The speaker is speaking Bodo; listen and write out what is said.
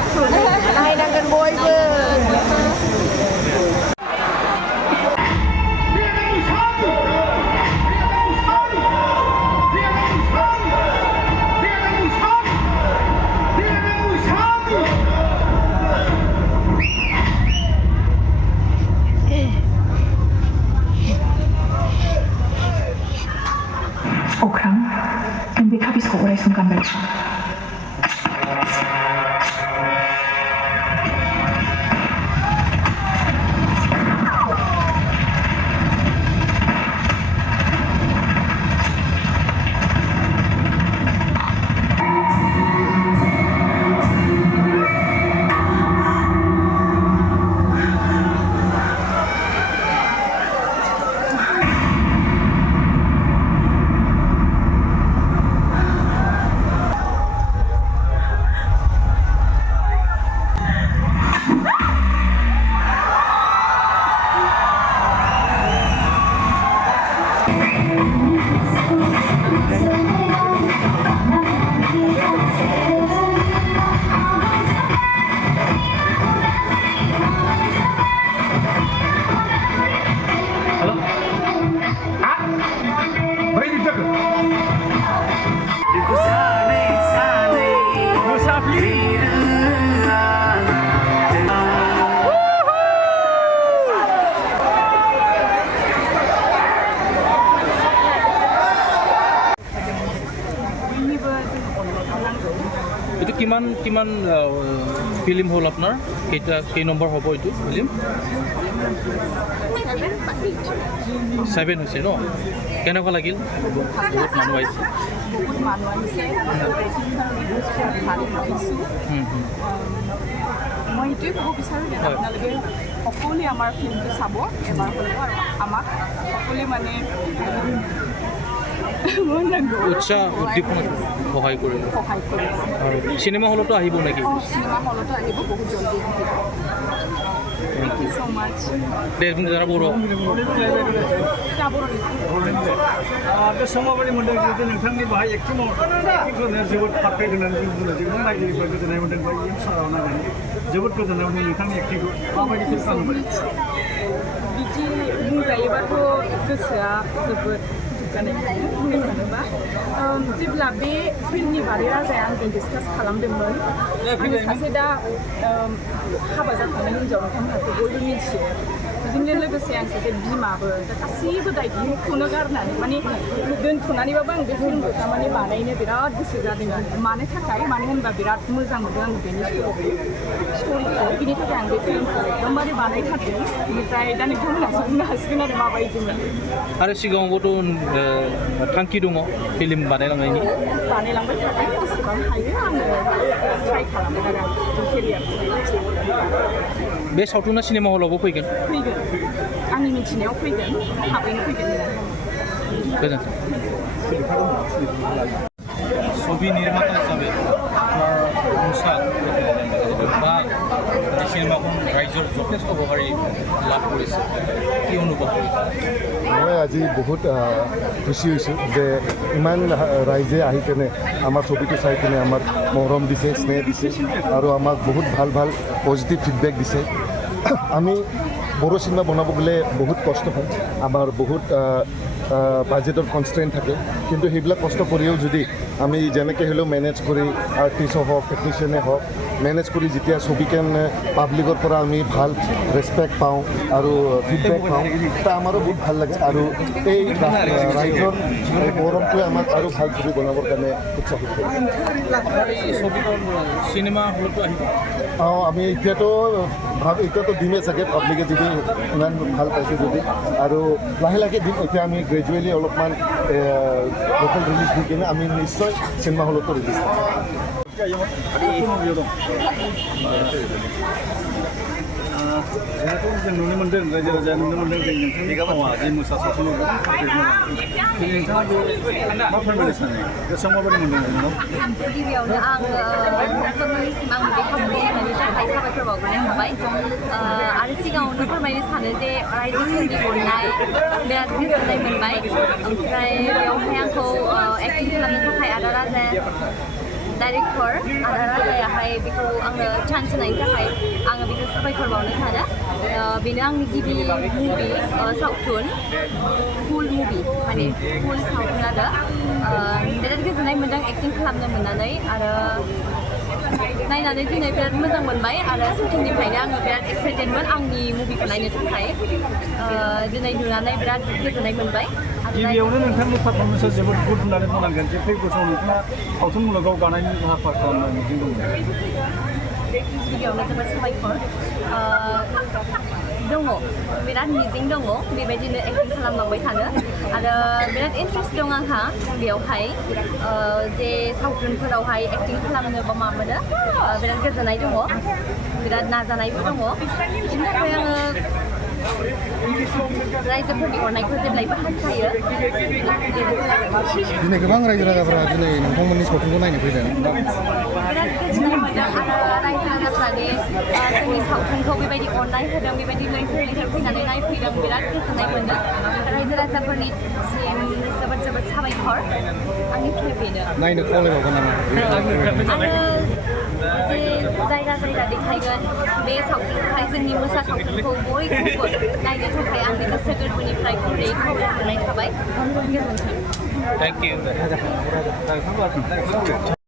नायनांगोन बयबो Okram, yang BK bisa kau urai sungkan baca. Itu kiman film hall apnar kei number hobo itu film 7 হৈছে ন কেনেকুৱা লাগিল বহুত মানুহ আহিছে মই এইটোৱে ক'ব বিচাৰোঁ যে আপোনালোকে সকলোৱে আমাৰ ফিল্মটো চাব এবাৰ হ'লেও আৰু আমাক সকলোৱে মানে উৎসাহ উদ্দীপনাত সহায় কৰিব আৰু চিনেমা হলতো আহিব নেকি চিনেমা হলতো আহিব বহুত জলদি Thank you so much. Desmond Zara Boro. Ada semua beri modal kita nengkang ni bahaya cuma itu nih jebut pakai dengan jebut jebut lagi bagi kita nih modal bagi salah nak ni jebut kita nih nengkang ni aktif apa yang kita kan beri. Biji muzai baru kesya jebut जेब्ला बे फिल्मनि बारै राजाया आंजों डिसकास खालामदोंमोन आं सासे दा हाबा जाखांनाय हिन्जाव नोंथांमोनहाथ' बयबो मिथियो बेजोंनो लोगोसे आं सासे बिमाबो दा गासैबो दायित्वखौनो गारनानै माने दोनथ'नानैबाबो आं बे फिल्मखौ थारमाने बानायनो बिराद गोसो जादों आरो मानो थाखाय मानो होनबा बिराद मोजां मोनदों आं बेनि स्ट'रिखौ बिनि थाखाय आं बे फिल्मखौ एकदमबारे बानायथारदों बेनिफ्राय दा नोंथांमोनहासो बुंनो हासिगोन आरो माबायदिमोन आरो सिगाङावबोथ' थांखि दङ फिल्म बानायलांनायनि बानायलांबाय थागोन जेसेबां हायो आङो ट्राइ खालामगोन आरो आं केरियारखौ बे सावथुना सिनेमा हलावबो फैगोन आंनि मिथिनायाव फैगोन थाबैनो फैगोन गोजोन्थों ছবি নিৰ্মাতা হিচাপে আপোনাৰ অনুসাৰ বা এই চিনেমাখন ৰাইজৰ যথেষ্ট সঁহাৰি লাভ কৰিছে কি অনুভৱ কৰিছে মই আজি বহুত খুচি হৈছোঁ যে ইমান ৰাইজে আহি কেনে আমাৰ ছবিটো চাই কেনে আমাক মৰম দিছে স্নেহ দিছে আৰু আমাক বহুত ভাল ভাল পজিটিভ ফিডবেক দিছে আমি বড়ো চিনেমা বনাব গ'লে বহুত কষ্ট হয় আমাৰ বহুত বাজেটৰ কনষ্ট্ৰেইন থাকে কিন্তু সেইবিলাক কষ্ট কৰিও যদি আমি যেনেকৈ হ'লেও মেনেজ কৰি আৰ্টিষ্ট হওক টেকনিচিয়ানে হওক মেনেজ কৰি যেতিয়া ছবিখন পাব্লিকৰ পৰা আমি ভাল ৰেচপেক্ট পাওঁ আৰু ফিডবেক পাওঁ তেতিয়া আমাৰো বহুত ভাল লাগে আৰু এই ৰাইজৰ গৌৰৱটোৱে আমাক আৰু ভাল ছবি বনাবৰ কাৰণে উৎসাহিত কৰে চিনেমা হলতো আহিব আমি এতিয়াতো দিমেই চাগে পাব্লিকে যদি ইমান ভাল পাইছে যদি আৰু লাহে লাহে দিম এতিয়া আমি গ্ৰেজুৱেলি অলপমান লোকেল ৰিলিজ দি কিনে আমি নিশ্চয় চিনেমা হলতো ৰিলিজ जिहेतु जों नुनो मोन्दों रायजो राजाया नुनो मोन्दों जों नोंथांनि फावा जि मोसा सावथुनाव गोबां नोंथाङा मा फोरमायनो सानो गोसोआव माबायदि मोन्दों नोंनाव गिबियावनो आं नोंथांमोननिसिम आं बे खाबुखौ होनायनि थाखाय साबायखर बावग्रोनाय थाबाय आरो सिगाङावनो फोरमायनो सानो जे रायजोफोरनि अननाय बिराद गोजोननाय मोनबाय ओमफ्राय बेवहाय आंखौ एक्टिं खालामनो थाखाय आदा राजाया डाइरेक्टर आदा राजायाहाय बेखौ आंनो चान्स होनायनि थाखाय आङो बेखौ साबायखर बावनो सानो बेनो आंनि गिबि मुभि सावथुन फुल मुभि माने फुल सावथुन आरो बिराद गोजोननाय मोन्दों एक्टिं खालामनो मोननानै आरो नायनानै दिनै बिराद मोजां मोनबाय आरो शुटिंनिफ्रायनो आङो बिराद एक्साइटेडमोन आंनि मुभिखौ नायनो थाखाय दिनै नुनानै बिराद गोजोननाय मोनबाय गिबियावनो नोंथांनि पारफरमेन्सआ जोबोद गुड होननानै बुंनांगोन जे फैगौ समाव नोंथाङा सावथुन मुलुगाव गानायनि लाहार खालामनाय मिजिं दङ गिबियावनो जोबोद साबायखर दङ बिराद मिजिं दङ बेबायदिनो एक्टिं खालामलांबाय थानो आरो बिराद इन्ट्रेस्ट दं आंहा बेयावहाय जे सावथुनफोरावहाय एक्टिं खालामनो बा माबानो बिराद गोजोननाय दङ बिराद नाजानायबो दङ बिनि थाखाय आङो रायजोफोरनि अननायखौ जेब्लायबो हास्थायो दिनै गोबां रायजो राजाफोरा दिनै नोंथांमोननि सावथुनखौ नायनो फैदों बिराद गोजोननाय मोन्दों आरो रायजो राजाफ्रादि जोंनि सावथुनखौ बेबायदि अननाय होदों बेबायदि लैहोर लैहोर फैनानै नायफैदों बिराद गोजोननाय मोन्दों रायजो राजाफोरनिसिम जोबोद जोबोद साबायखर आंनिफ्राय बेनो नायनो खावलायबावगोन नामा आरो जे जायगा जायगा देखायगोन बे सावथुनखौहाय जोंनि मोसा सावथुनखौ बयखौबो नायनो थाखाय आंनि गोसो गोरबोनिफ्राय गुरै खावलायहरनाय थाबाय गोजोन्थों थेंक इउ